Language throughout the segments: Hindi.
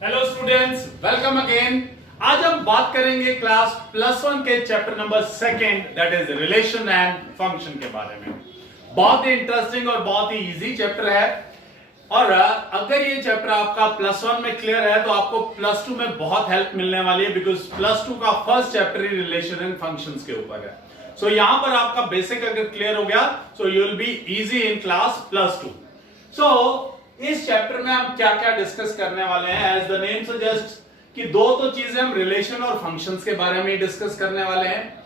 Hello students, welcome again. आज हम बात करेंगे क्लास +1 के chapter number 2 that is relation and function के बारे में। बहुत ही इंटरेस्टिंग और बहुत ही इजी चैप्टर है। और अगर ये चैप्टर आपका +1 में क्लियर है तो आपको +2 में बहुत हेल्प मिलने वाली है, बिकॉज +2 का first chapter he relation and functions के ऊपर है। सो यहां पर आपका बेसिक अगर क्लियर हो गया so you will be easy in class +2। सो इस चैप्टर में हम क्या क्या डिस्कस करने वाले हैं, एज द नेम सजेस्ट कि दो तो चीजें हम रिलेशन और फंक्शंस के बारे में डिस्कस करने वाले हैं।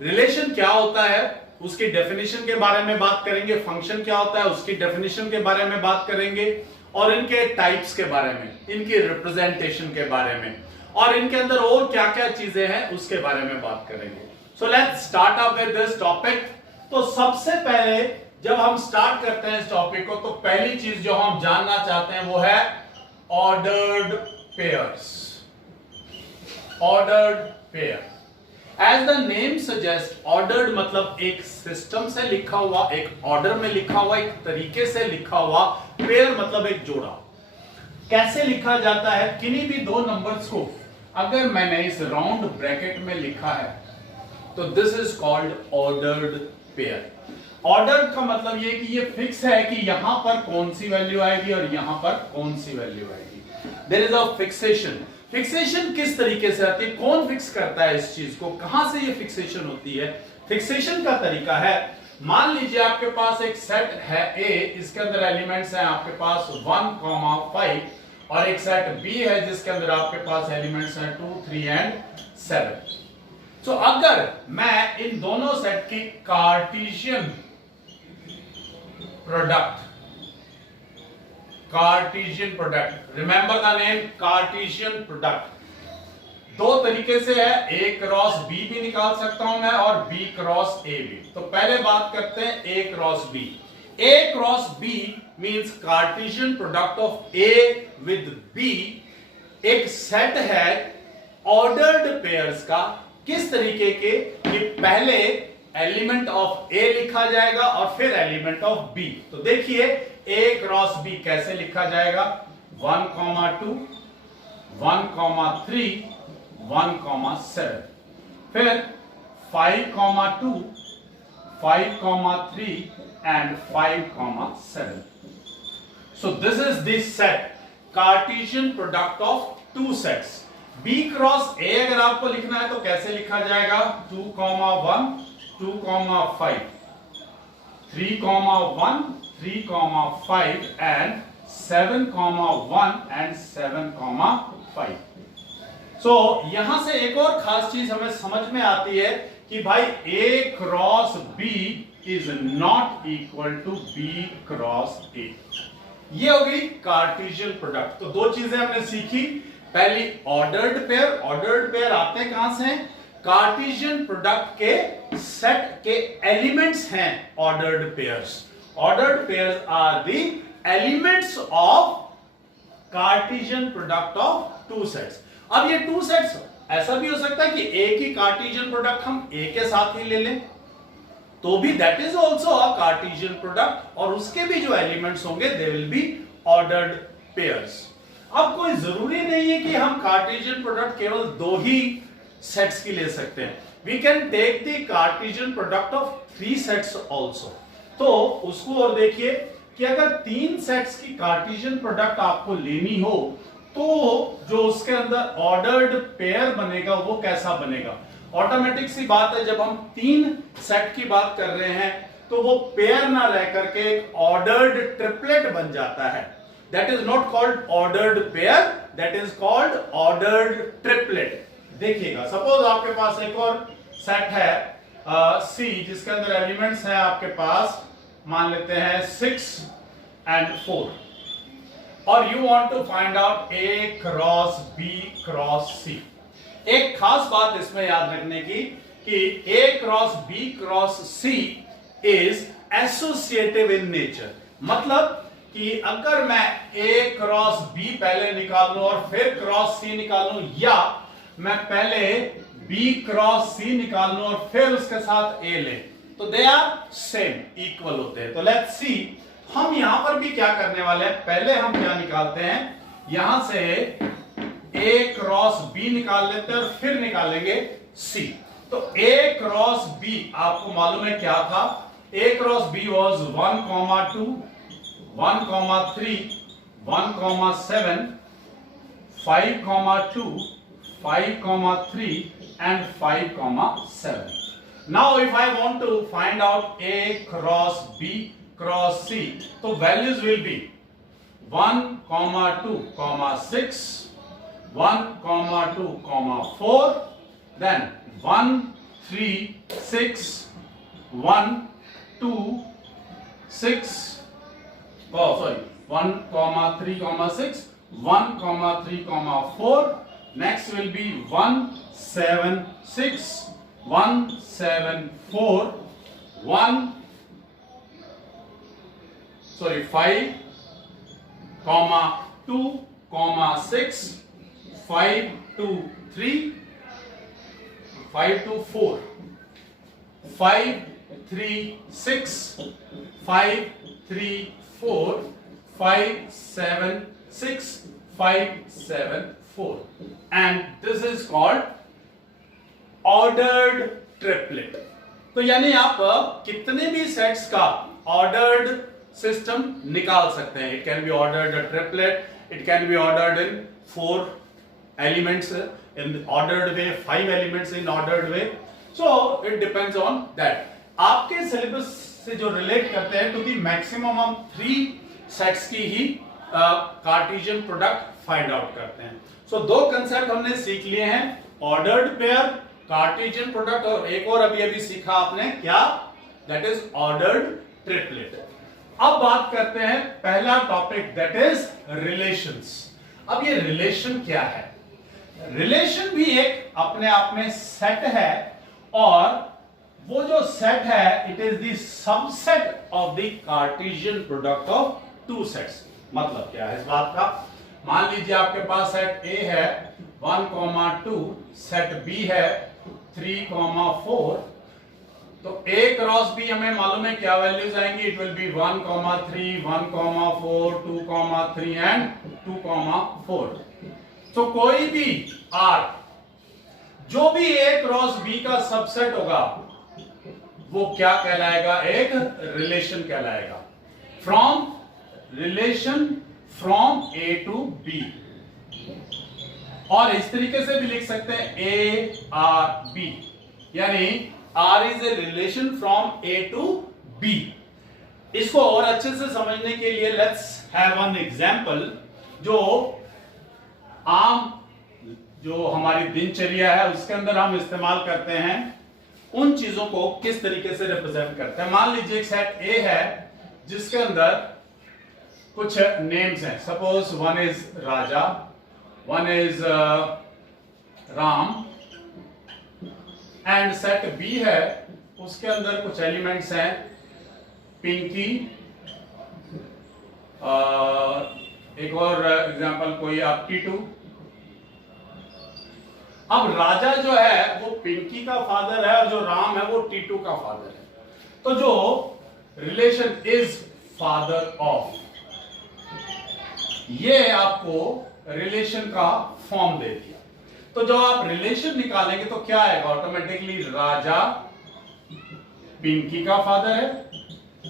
रिलेशन क्या होता है उसकी डेफिनेशन के बारे में बात करेंगे, फंक्शन क्या होता है उसकी डेफिनेशन के बारे में बात करेंगे, और इनके टाइप्स के बारे में, इनकी रिप्रेजेंटेशन के बारे में, और इनके अंदर और क्या क्या चीजें हैं उसके बारे में बात करेंगे। So let's start up with this topic. तो सबसे पहले जब हम स्टार्ट करते हैं इस टॉपिक को तो पहली चीज जो हम जानना चाहते हैं वो है ordered pairs. Ordered pair as the name suggest, ordered मतलब एक सिस्टम से लिखा हुआ, एक ऑर्डर में लिखा हुआ, एक तरीके से लिखा हुआ। पेयर मतलब एक जोड़ा। कैसे लिखा जाता है, किन्हीं भी दो नंबर्स को अगर मैंने इस राउंड ब्रैकेट में लिखा है तो this is called ordered pair. Order का मतलब ये कि ये फिक्स है कि यहां पर कौन सी वैल्यू आएगी और यहां पर कौन सी वैल्यू आएगी। There is a fixation. Fixation किस तरीके से आती है, कौन फिक्स करता है इस चीज को, कहां से ये फिक्सेशन होती है। फिक्सेशन का तरीका है, मान लीजिए आपके पास एक सेट है ए, इसके अंदर एलिमेंट्स हैं आपके पास 1, 5, और एक सेट बी है जिसके अंदर आपके पास एलिमेंट्स हैं 2, 3 एंड 7। तो अगर मैं इन दोनों सेट की Cartesian product, remember the name Cartesian product, दो तरीके से है, ए क्रॉस बी भी निकाल सकता हूं मैं और बी क्रॉस ए भी। तो पहले बात करते हैं A cross B. A cross B means Cartesian product of A with B एक सेट है ऑर्डर्ड पेयर्स का। किस तरीके के कि पहले एलिमेंट ऑफ ए लिखा जाएगा और फिर एलिमेंट ऑफ बी। तो देखिए ए क्रॉस बी कैसे लिखा जाएगा, 1, 2, 1, 3, 1, 7, फिर 5, 2, 5, 3 and 5, 7। So this is the set Cartesian product of two sets. B cross A अगर आपको लिखना है तो कैसे लिखा जाएगा, 2, 1, 2, 5, 3, 1, 3, 5 and 7, 1 and 7, 5। So यहां से एक और खास चीज हमें समझ में आती है कि भाई A cross B is not equal to B cross A। ये हो गई कार्टेशियन प्रोडक्ट। तो दो चीजें हमने सीखी, पहली ऑर्डर्ड पेयर। ऑर्डर्ड पेयर आते हैं कहां से, कार्टेशियन प्रोडक्ट के सेट के एलिमेंट्स हैं ordered pairs. Ordered pairs are the elements of Cartesian product of two sets. अब ये टू सेट्स ऐसा भी हो सकता है कि एक ही कार्टेशियन प्रोडक्ट हम ए के साथ ही ले लें तो भी that is also a Cartesian product, और उसके भी जो एलिमेंट्स होंगे they will be ordered pairs. अब कोई जरूरी नहीं है कि हम कार्टेशियन प्रोडक्ट केवल दो ही सेट्स की ले सकते हैं। We can take the Cartesian product of 3 sets also. तो उसको और देखिए कि अगर 3 सेट्स की कार्टेशियन प्रोडक्ट आपको लेनी हो तो जो उसके अंदर ऑर्डर्ड पेयर बनेगा वो कैसा बनेगा। ऑटोमेटिक सी बात है, जब हम 3 सेट की बात कर रहे हैं तो वो पेयर ना रह करके एक ऑर्डर्ड ट्रिपलेट बन जाता है। That is not called ordered pair, that is called ordered triplet. देखिएगा, सपोज आपके पास एक और सेट है सी जिसके अंदर एलिमेंट्स हैं आपके पास, मान लेते हैं 6 and 4, और you want to find out A cross B cross C. एक खास बात इसमें याद रखने की कि A cross B cross C is associative in nature. मतलब कि अगर मैं ए क्रॉस बी पहले निकाल लूं और फिर क्रॉस सी निकाल लूं, या मैं पहले बी क्रॉस सी निकाल लूं और फिर उसके साथ ए ले, तो दे आर सेम, इक्वल होते हैं। तो लेट्स सी हम यहां पर भी क्या करने वाले हैं, पहले हम क्या निकालते हैं, यहां से A क्रॉस B निकाल लेते हैं और फिर निकालेंगे C। तो A क्रॉस B आपको मालूम है क्या था? A cross B was 1,2, 1,3, 1,7, 5,2, 5,3 and 5,7. Now if I want to find out A cross B cross C, so values will be 1,2, 6, 1,2, 4, then 1, 3, 6, 1, 2, 6, 1, 3, 6, 1, 3, 4. Next will be 1, 7, 6, 1, 7, 4, 5, 2, 6, 5, 2, 3, 5, 2, 4, 5, 3, 6, 5, 3, 4, 5, 7, 6, 5, 7, 4, and this is called ordered triplet। तो यानी आप कितने भी सेट्स का ऑर्डर्ड सिस्टम निकाल सकते हैं। It can be ordered triplet, it can be ordered in 4 elements in ordered way, 5 elements in ordered way, so it depends on that. आपके सिलेबस से जो रिलेट करते हैं टू दी मैक्सिमम हम 3 सेट्स की ही कार्टेशियन प्रोडक्ट फाइंड आउट करते हैं। सो 2 कंसेप्ट हमने सीख लिए हैं, ऑर्डर्ड पेयर, कार्टेशियन प्रोडक्ट, और एक और अभी सीखा आपने क्या, दैट इज ऑर्डर्ड ट्रिपलेट। अब बात करते हैं पहला टॉपिक, दैट इज रिलेशंस। अब ये रिलेशन क्या है? रिलेशन भी एक अपने आप में सेट है, और वो जो सेट है it is the subset of the Cartesian product of 2 sets. मतलब क्या है इस बात का? मान लीजिए आपके पास सेट A है 1,2, सेट B है 3,4, तो A क्रॉस B हमें मालूम है क्या वैल्यूज आएंगी, इट विल बी 1,3, 1,4, 2,3 एंड 2,4। तो कोई भी R जो भी A क्रॉस B का सबसेट होगा वो क्या कहलाएगा? एक रिलेशन कहलाएगा। Relation from A to B, और इस तरीके से भी लिख सकते हैं A R B, यानी R is a relation from A to B। इसको और अच्छे से समझने के लिए लेट्स हैव वन एग्जांपल, जो आम जो हमारी दिनचर्या है उसके अंदर हम इस्तेमाल करते हैं, उन चीजों को किस तरीके से रिप्रेजेंट करते हैं। मान लीजिए एक सेट A है जिसके अंदर कुछ नेम्स हैं, suppose one is Raja, one is Ram, and set B है उसके अंदर कुछ एलिमेंट्स हैं, पिंकी, एक और एग्जांपल कोई आप T2। अब राजा जो है वो पिंकी का फादर है और जो राम है वो T2 का फादर है। तो जो रिलेशन इज फादर ऑफ, ये आपको रिलेशन का फॉर्म दे दिया। तो जब आप रिलेशन निकालेंगे तो क्या आएगा? ऑटोमेटिकली राजा पिंकी का फादर है,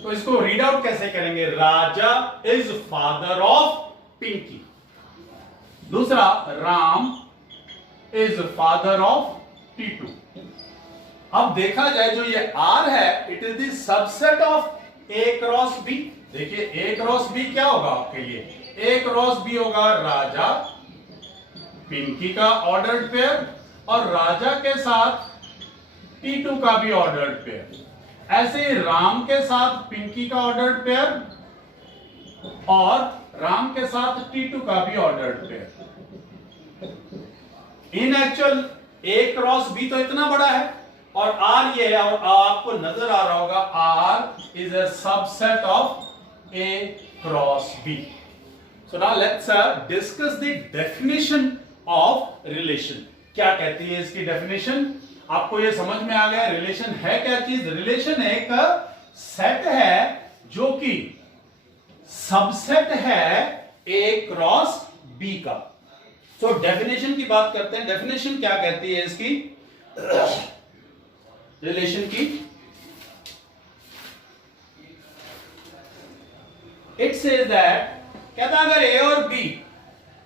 तो इसको रीड आउट कैसे करेंगे? राजा इज फादर ऑफ पिंकी। दूसरा, Ram is father of T2। अब देखा जाए जो ये R है it is the subset of A cross B। देखिए A क्रॉस B क्या होगा आपके लिए? A क्रॉस B होगा राजा पिंकी का ऑर्डर्ड पेयर, और राजा के साथ T2 का भी ऑर्डर्ड पेयर। ऐसे ही राम के साथ पिंकी का ऑर्डर्ड पेयर, और राम के साथ T2 का भी ordered pair. In actual A cross B तो इतना बड़ा है, और R ये है, और आपको नजर आ रहा होगा R is a subset of A cross B। So now let's discuss the definition of relation। क्या कहती है इसकी डेफिनेशन? आपको ये समझ में आ गया रिलेशन है क्या चीज? रिलेशन एक सेट है जो कि सबसेट है A क्रॉस B का। सो डेफिनेशन की बात करते हैं। डेफिनेशन क्या कहती है इसकी रिलेशन की? इट सेज दैट, कहता है अगर ए और बी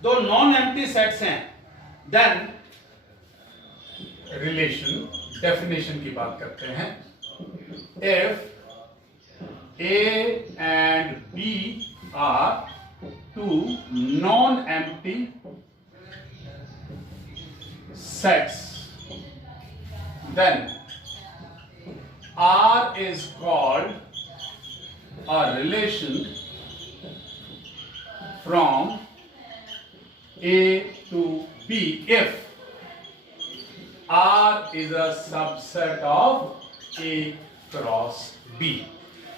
दो नॉन एम्प्टी सेट्स हैं, देन रिलेशन डेफिनेशन की बात करते हैं। If A and B are two non-empty sets, then R is called a relation from A to B if R is a subset of A cross B,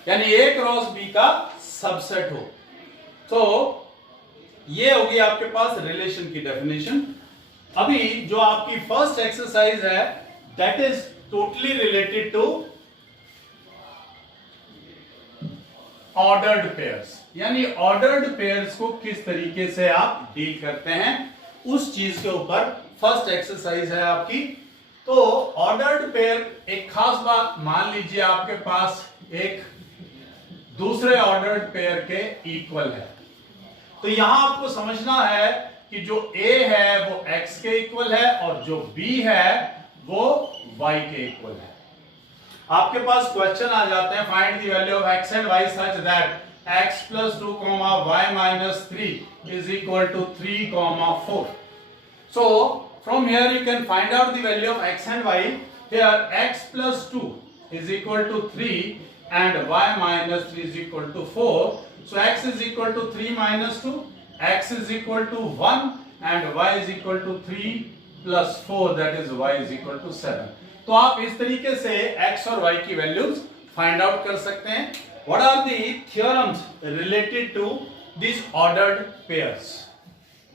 यानी ए क्रॉस बी का सबसेट हो। तो ये होगी आपके पास रिलेशन की डेफिनेशन। अभी जो आपकी फर्स्ट एक्सरसाइज है that is totally related to ordered pairs, यानी ऑर्डर्ड पेयर्स को किस तरीके से आप डील करते हैं उस चीज के ऊपर फर्स्ट एक्सरसाइज है आपकी। तो ऑर्डर्ड पेयर, एक खास बात मान लीजिए आपके पास एक दूसरे ऑर्डर्ड पेयर के इक्वल है, तो यहां आपको समझना है कि जो A है वो X के इक्वल है और जो B है वो Y के इक्वल है। आपके पास क्वेश्चन आ जाते हैं, find the value of X and Y such that X + 2, Y - 3 is equal to 3, 4. So from here you can find out the value of X and Y. Here X + 2 is equal to 3 and Y - 3 is equal to 4. So X is equal to 3 - 2, X is equal to 1 and Y is equal to 3 + 4, that is Y is equal to 7. तो आप इस तरीके से X और Y की वैल्यूज फाइंड आउट कर सकते हैं। What are the theorems related to these ordered pairs?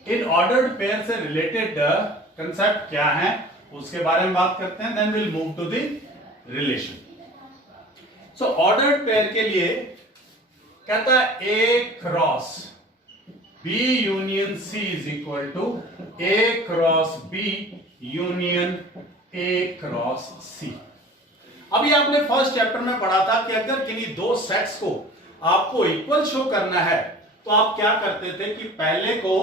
In ordered pair से related concept क्या है उसके बारे में बात करते हैं, then we'll move to the relation. So ordered pair के लिए कहता है A cross B union C is equal to A cross B union A cross C। अभी आपने फर्स्ट चैप्टर में पढ़ा था कि अगर किन्हीं दो सेट्स को आपको इक्वल शो करना है तो आप क्या करते थे कि पहले को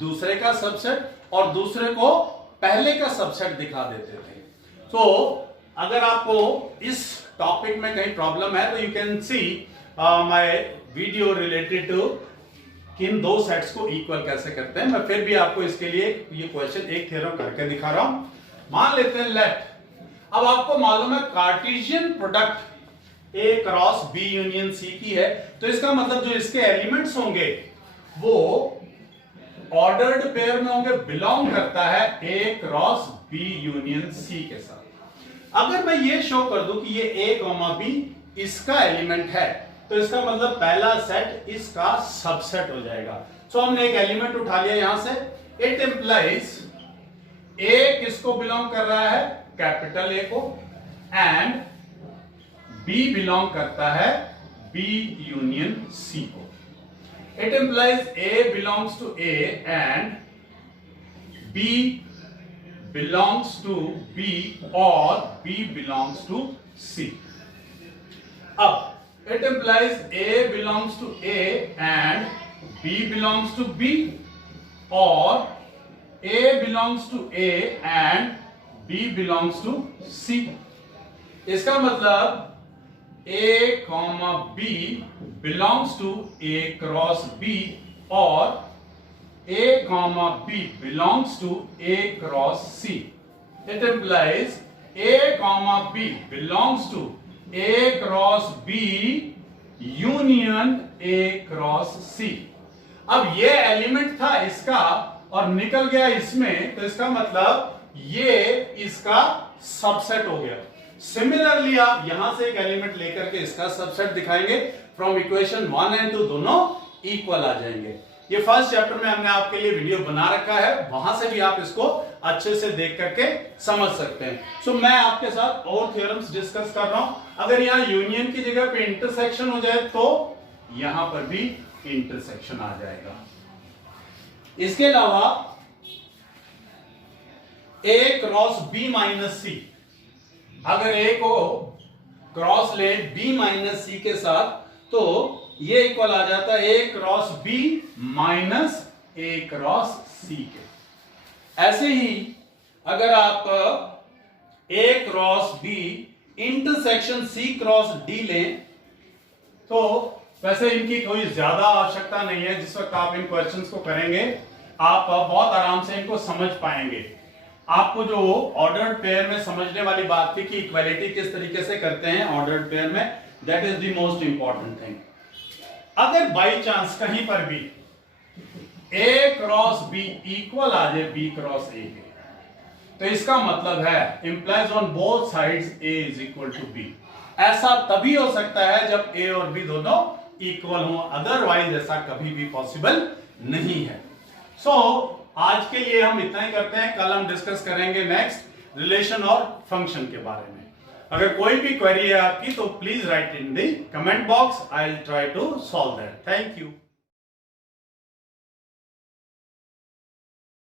दूसरे का सबसेट और दूसरे को पहले का सबसेट दिखा देते थे। तो अगर आपको इस टॉपिक में कहीं प्रॉब्लम है तो you can see my video related to किन दो सेट्स को इक्वल कैसे करते हैं। मैं फिर भी आपको इसके लिए ये क्वेश्चन एक थ्योरम करके दिखा रहा हूं। मान लेते हैं लेट, अब आपको मालूम है Cartesian product A cross B union C की है, तो इसका मतलब जो इसके एलिमेंट्स होंगे वो ऑर्डर्ड पेयर में होंगे, बिलोंग करता है A cross B union C के साथ। अगर मैं ये शो कर दूं कि ये A, B इसका एलिमेंट है तो इसका मतलब पहला सेट इसका सबसेट हो जाएगा। सो हमने एक एलिमेंट उठा लिया यहां से, इट इंप्लाइज A किसको बिलोंग कर रहा है, कैपिटल A को, एंड B बिलोंग करता है B यूनियन C को। It implies A belongs to A and B belongs to B or B belongs to C. अब it implies A belongs to A and B belongs to B or A belongs to A and B belongs to C. इसका मतलब A, B belongs to A cross B और A, B belongs to A cross C. It implies A, B belongs to A cross B union A cross C. अब ये एलिमेंट था इसका और निकल गया इसमें, तो इसका मतलब ये इसका सबसेट हो गया। सिमिलरली आप यहां से एक एलिमेंट लेकर के इसका सबसेट दिखाएंगे, फ्रॉम इक्वेशन 1 एंड 2 दोनों इक्वल आ जाएंगे। ये फर्स्ट चैप्टर में हमने आपके लिए वीडियो बना रखा है, वहां से भी आप इसको अच्छे से देख करके समझ सकते हैं। सो मैं आपके साथ और थ्योरम्स डिस्कस कर रहा हूं। अगर यहां यूनियन की जगह पे इंटरसेक्शन हो जाए तो यहां पर भी इंटरसेक्शन आ जाएगा। इसके अलावा A cross B minus C, अगर A को क्रॉस ले B माइनस C के साथ तो ये इक्वल आ जाता है A cross B minus A cross C के। ऐसे ही अगर आप A cross B intersection C cross D लें तो वैसे इनकी कोई ज्यादा आवश्यकता नहीं है। जिस वक्त आप इन क्वेश्चंस को करेंगे आप बहुत आराम से इनको समझ पाएंगे। आपको जो ऑर्डर्ड पेयर में समझने वाली बात थी कि इक्वालिटी किस तरीके से करते हैं ऑर्डर्ड पेयर में, that is the most important thing. अगर बाई चांस कहीं पर भी A क्रॉस B इक्वल आ जाए B क्रॉस A के, तो इसका मतलब है implies on both sides A is equal to B। ऐसा तभी हो सकता है जब A और B दोनों इक्वल हो, अदरवाइज ऐसा कभी भी पॉसिबल नहीं है। सो आज के लिए हम इतना ही करते हैं। कल हम डिस्कस करेंगे नेक्स्ट रिलेशन और फंक्शन के बारे में। अगर कोई भी क्वेरी है आपकी तो please write in the comment box, I will try to solve that. Thank you.